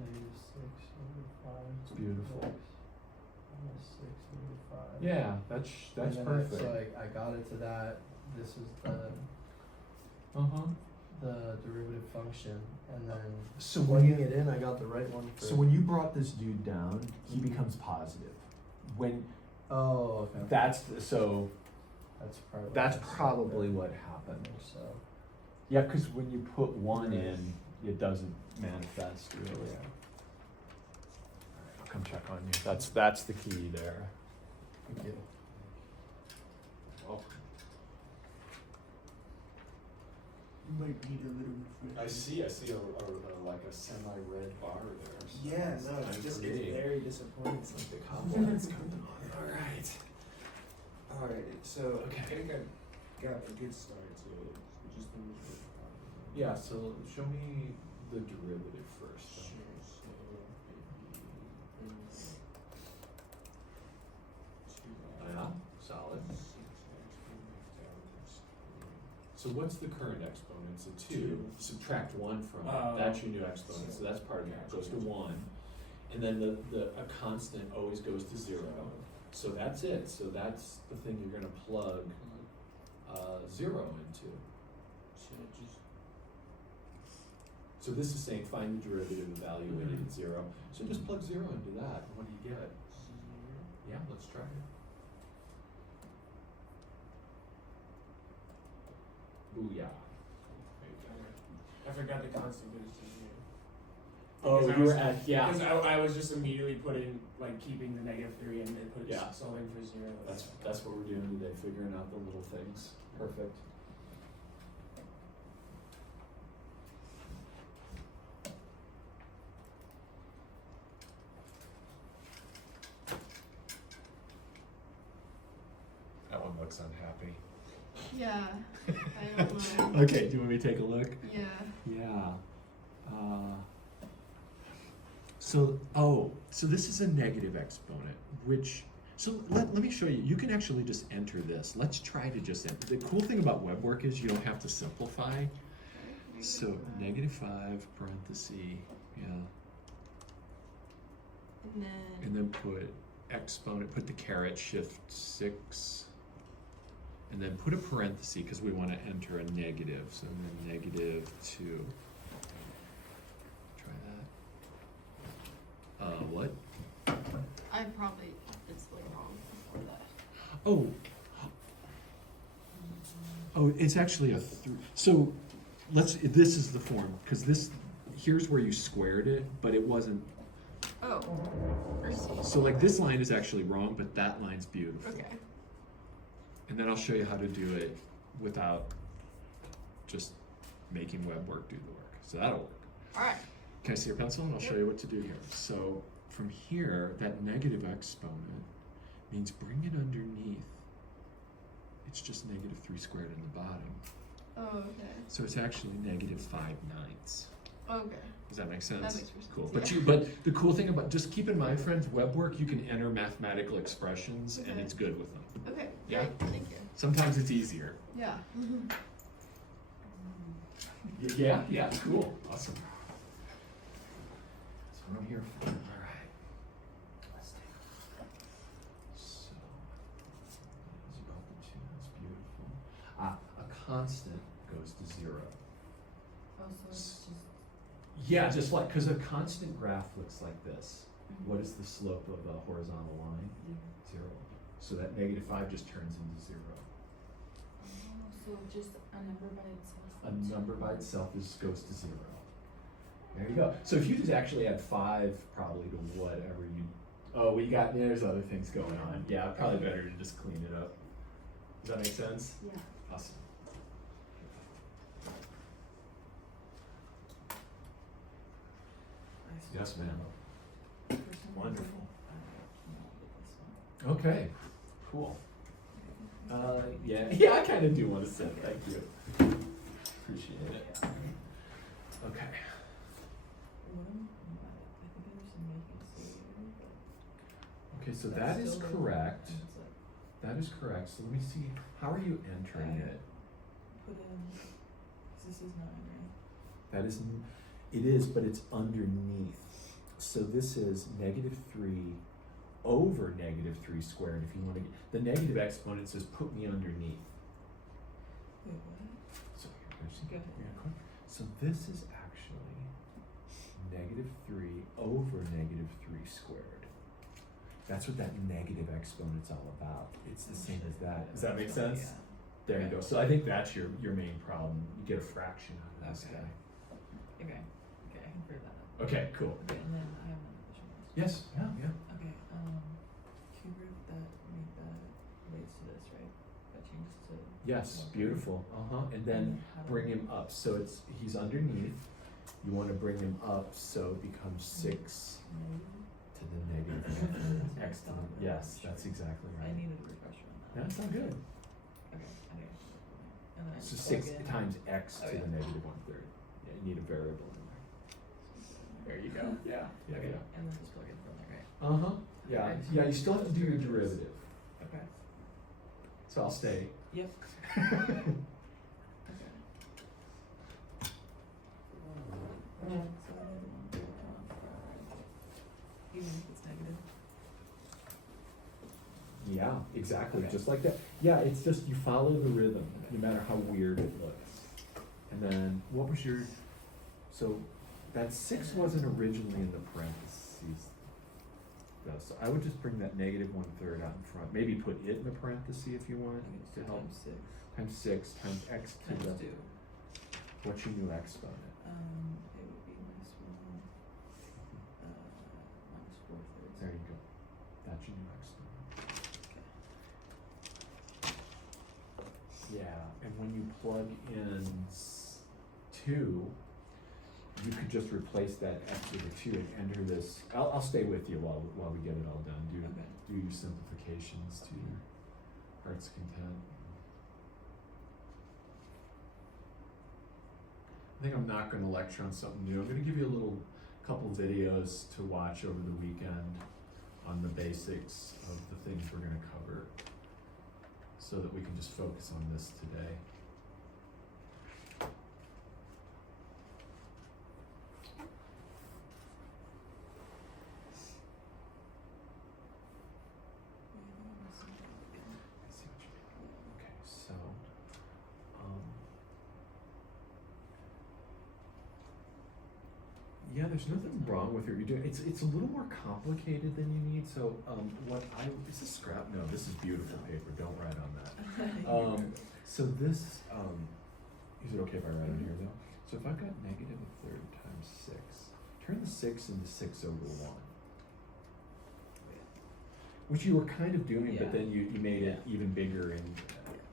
-6/5. It's beautiful. X minus 6/5. Yeah, that's And then perfect. So I got it to that. This is Uh-huh. the derivative function, and then So when plugging you it in, I got the right one for. so when you brought this dude down, he becomes positive. When Oh, okay. that's so That's that's probably what I happened. think so. Yeah, because when you put 1 in, it doesn't manifest really. Yeah. I'll come check on you. That's the key there. Thank you. Welcome. might need a little refresh. I see like a semi-red bar there. So Yeah, it's no, time it's just for it's me. very disappointing. It's like the compliments coming on. Alright. Alright, so Okay. I think I got a good start to it. Just the Yeah, so show me the derivative first. Sure, so it'd be Yeah, solid. 6x So what's the current exponent? It's a 2. Two. Subtract 1 from it. Oh. That's your new exponent, so that's part of it. It goes to 1. And then a constant always goes to 0. So that's it. So that's the thing you're going to plug 0 into. So just So this is saying find the derivative evaluated at 0. So just plug 0 into that. And what do you get? 0. Yeah, let's try it. Booyah. I forgot the constant goes to 0. Oh, Because I you was- were at, yeah. Because I was just immediately putting, like, keeping the -3 and then Yeah. solving for 0. That's what we're doing today, figuring out the little things. Perfect. That one looks unhappy. Yeah. I don't know. Okay, do you want me to take a look? Yeah. Yeah. So this is a negative exponent, which, so let me show you. You can actually just enter this. Let's try to just enter. The cool thing about web work is you don't have to simplify. So -5 parenthesis, yeah. And then put exponent, put the caret, shift 6. And then put a parenthesis because we want to enter a negative. So then -2. Try that. What? I probably it's like wrong before that. Oh, it's actually a 3. So this is the form because here's where you squared it, but it wasn't. Oh. I see. So like this line is actually wrong, but that line's beautiful. Okay. And then I'll show you how to do it without just making web work do the work. So that'll work. Alright. Can I see your pencil? And I'll show you what to do here. So from here, that negative exponent means bring it underneath. It's just -3 squared in the bottom. Oh, okay. So it's actually -5/9. Okay. Does that make sense? That makes more sense. Cool. Yeah. But the cool thing about, just keep in mind, friends, web work, you can enter mathematical expressions and Okay. it's good with them. Okay. Yeah? Great. Thank you. Sometimes it's easier. Yeah. Yeah, cool. Awesome. That's what I'm here for. All right. Let's take so is equal to 2. That's beautiful. A constant goes to 0. Oh, so it's just. Yeah, just like, because a constant graph looks like this. What is the slope of a horizontal line? 0. So that -5 just turns into 0. Oh, so just a number by itself. A number by itself goes to 0. There you go. So if you just actually add 5 probably to whatever you, there's other things going on. Yeah, probably better to just clean it up. Does that make sense? Yeah. Awesome. Yes, ma'am. Wonderful. Okay, cool. Yeah, I kind of do want to send. Thank you. Appreciate it. Okay. Okay, so that is correct. That is correct. So let me see. How are you entering it? Put in, 'cause this is 9, right? That is, it is, but it's underneath. So this is -3 over -3 squared. If you want to get the negative exponent, says put me underneath. Wait, what? So here's Go ahead. quick. So this is actually -3 over -3 squared. That's what that negative exponent's all about. It's the same as that. Does that make sense? Yeah. There you go. So I think that's your main problem. You get a fraction out of this Okay. guy. Okay, I can figure that out. Okay, cool. Okay, and then I have another question. Yes, yeah. Okay, cube root that relates to this, right? That changes. changes to. Yes, 130. beautiful. And then how do bring I- him up. So he's underneath. You want to bring him up so it becomes 6 to the negative 1/3. X to the, yes, that's exactly I right. needed a refresher on that. That's all good. Okay, I got it. And then I So just 6 plug in- times x Oh, to yeah. the negative 1/3. Yeah, you need a variable in there. There you go. Yeah. Yeah. Okay, Yeah. and then just plug in from there, right? Yeah. Okay. Yeah. You still have to do your derivative. Okay. So I'll stay. Yep. Okay. So I need 1/3 even if it's negative. Yeah, exactly, Okay. just like that. Yeah, it's just you follow the rhythm, no matter how weird it looks. And then what was your? So that 6 wasn't originally in the parentheses. Though, so I would just bring that negative 1/3 out in front. Maybe put it in the parentheses if you want Okay, to so help. times 6 Times 6 times x to times the. 2. What's your new exponent? It would be minus 1, minus 4/3. There you go. That's your new exponent. Yeah, and when you plug in 2, you could just replace that x with a 2 and enter this. I'll stay with you while we get it all done. Do Okay. your simplifications to your heart's content. I think I'm not going to lecture on something new. I'm going to give you a couple videos to watch over the weekend on the basics of the things we're going to cover, so that we can just focus on this today. I see what you mean. Okay, so, yeah, there's nothing wrong with what you're doing. It's a little more complicated than you need. So, is this scrap? No, this is beautiful paper. Don't write on that. So this, is it okay if I write on here though? So if I've got negative 1/3 times 6, turn the 6 into 6 over 1. Which you were kind of doing, Yeah. but then you made it Yeah. even bigger and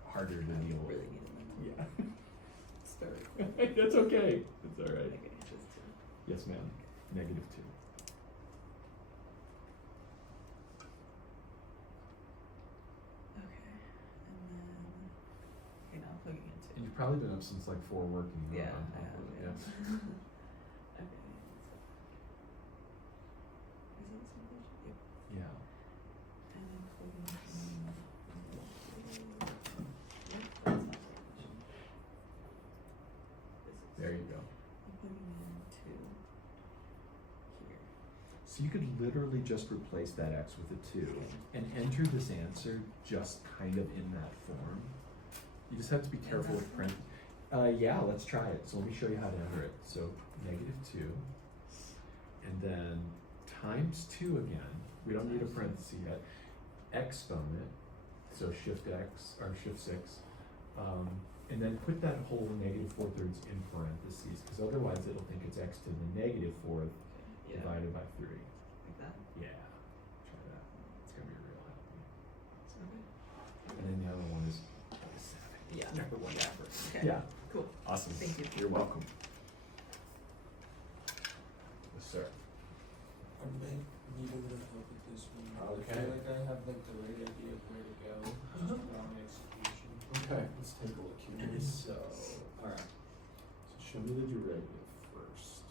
harder to deal with. Really needed that. Yeah. Start. That's okay. It's alright. Okay, just to. Yes, ma'am. Negative 2. Okay, and then. Okay, now I'm plugging in 2. And you've probably been up since like 4 working Yeah, on I top have, of it. yeah. Yeah. Okay. Is that the simulation? Yep. Yeah. And then plugging in. Yep, that's not the simulation. This is. There you go. I'm plugging in 2 here. So you could literally just replace that x with a 2 and enter this answer just kind of in that form. You just have to be careful with print. Yeah, let's try it. So let me show you how to enter it. So negative 2, and then times 2 again. We don't need a parenthesis yet. Exponent, so shift x, or shift 6. And then put that whole negative 4/3 in parentheses, because otherwise it'll think it's x to the negative 4th Yeah. divided by 3. Like that. Yeah, try that. It's gonna be real happy. Okay. And then the other one is 7. Yeah. Number 1 Yeah. ever. Okay. Yeah, Cool. awesome. Thank you. You're welcome. Yes, sir. I might need a little help with this one. I Okay. feel like I have like the right idea of where to go, just wrong execution. Okay, let's take a look here. So, alright. So show me the derivative first.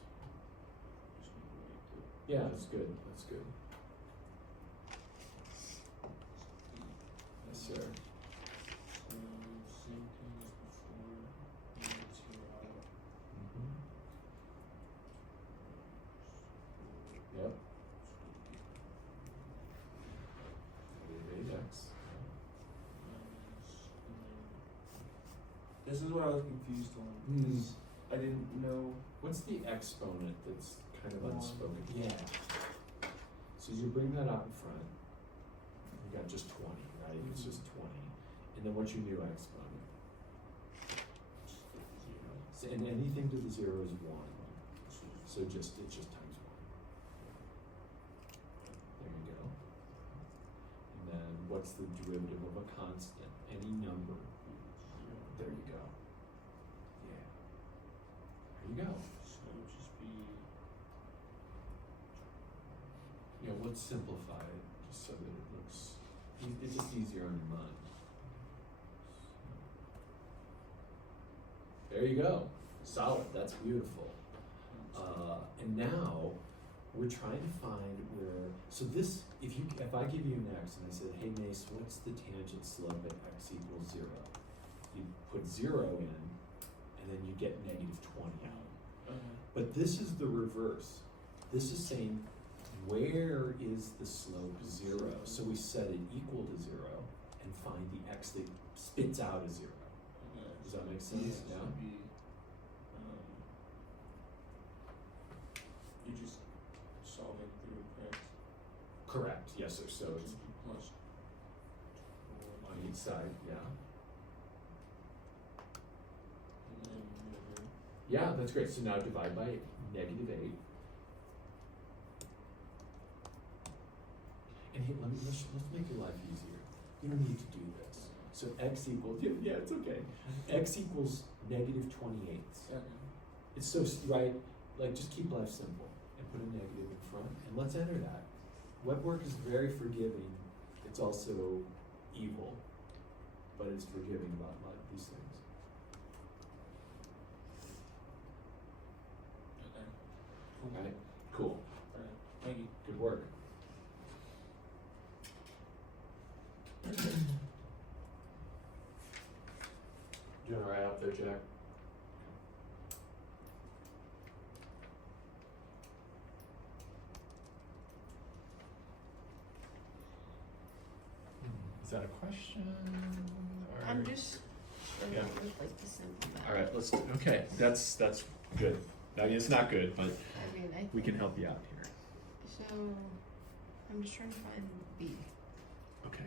Just need to write the Yeah, that's good, that's good. Yes, sir. So same thing as before. Minus here out. Mm-hmm. Yep. Negative 8x. This is what I was confused on. Mm. Because I didn't know. What's the exponent that's kind of One. unspoken? Yeah. So you bring that out in front. You got just 20, right? It's just 20. And then what's your new exponent? Zero. So, and anything to the 0 is 1. So it's just times 1. There you go. And then what what's the derivative of a constant? Any number. There you go. Yeah. There you go. So it would just be, Yeah, let's simplify it just so that it looks, it's just easier on your mind. There you go. Solid. That's beautiful. And now we're trying to find where. So this, if I give you an x and I said, hey Mace, what's the tangent slope at x equals 0? You put 0 in, and then you get negative 20 out. But this is the reverse. This is saying, where is the slope 0? So we set it equal to 0 and find the x that spits out a 0. Does that make sense? yeah, so it'd be, you just solving through x. Correct. Yes, sir. So it's It'd be plus on each side. Yeah. and then whatever. Yeah, that's great. So now divide by negative 8. And hey, let's make your life easier. You don't need to do this. So x equals, yeah, it's okay. X equals negative 28. Okay. It's so, right, like just keep life simple and put a negative in front and let's enter that. Web work is very forgiving. It's also evil, but it's forgiving about these things. Okay. Cool. Right? Cool. Alright. Thank you. Good work. Doing all right up there, Jack? Is that a question? Or? I'm just Yeah. with like the simple math. All right, let's. Okay, that's good. I mean, it's not good, but I mean, I we can think- help you out here. So I'm just trying to find B. Okay.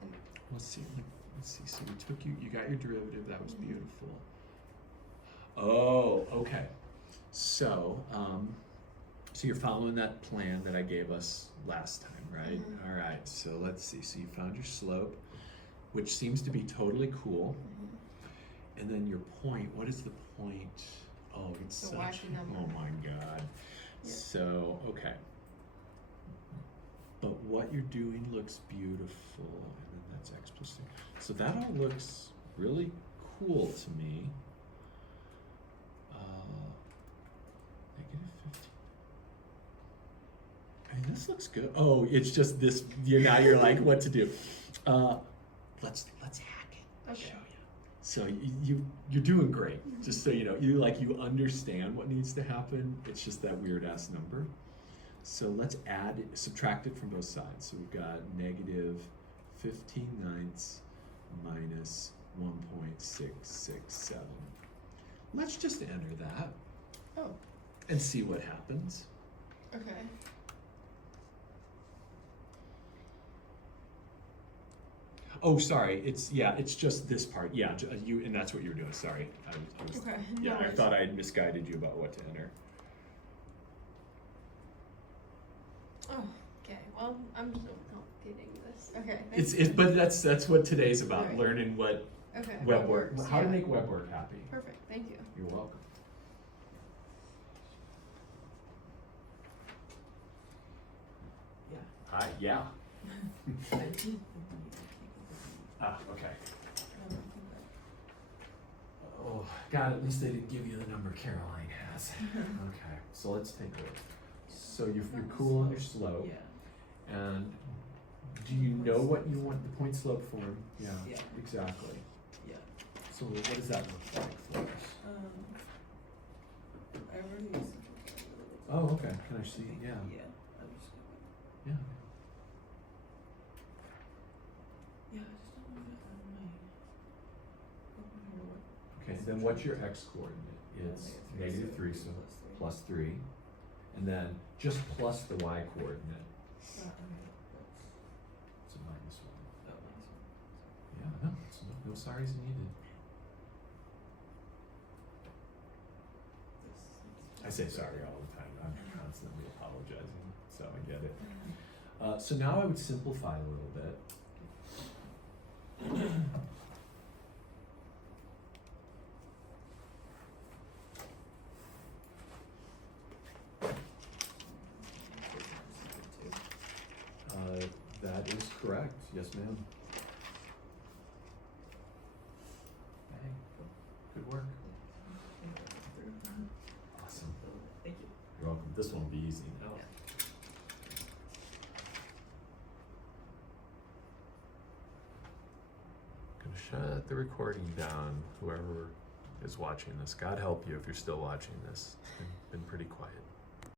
And Let's see. Let's see. So we took you got your derivative. That was Mhm. beautiful. Oh, okay. So, so you're following that plan that I gave us last time, right? Mhm. All right. So let's see. So you found your slope, which seems to be totally cool. And then your point. What is the point? Oh, it's The such. wacky number. Oh my God. Yeah. So okay. But what you're doing looks beautiful, and then that's x plus 2. So that all looks really cool to me. Negative 15. I mean, this looks good. Oh, it's just this. Now you're like, what to do? Let's hack it. Okay. Show you. So you're doing great. Just so you know, you understand what needs to happen. It's just that weird ass number. So let's subtract it from both sides. So we've got negative 15/9 minus 1.667. Let's just enter that Oh, and see what happens. okay. Oh, sorry. It's just this part. Yeah, and that's what you were doing. Sorry, I was. Okay. Yeah, no I worries. thought I had misguided you about what to enter. Oh, okay. Well, I'm just overcomplicating this. Okay. But that's what today's about. Right. Learning what Okay. web work, works, how to yeah. make web work happy. Perfect. Thank you. You're welcome. Yeah. Hi. Yeah. Okay. Oh, God, at least they didn't give you the number Caroline has. Okay, so let's take a look. So you're cool on your slope. Yeah. And do you know what you want the point slope form? Yeah, Yeah. exactly. Yeah. So what does that look like for us? I already used it. Oh, okay. Can I see? Yeah. Yeah. I'm just Yeah. yeah, I just don't want to have my open here what Okay, then what's your x coordinate? It's negative 3, so plus 3. And then just plus the y coordinate. okay. It's a minus 1. That one's Yeah, no, it's no sorries needed. I say sorry all the time. I'm constantly apologizing, so I get it. So now I would simplify a little bit. That is correct. Yes, ma'am. Bang. Good work. Awesome. Thank you. You're welcome. This one will be easy now. Gonna shut the recording down, whoever is watching this. God help you if you're still watching this. It's been pretty quiet.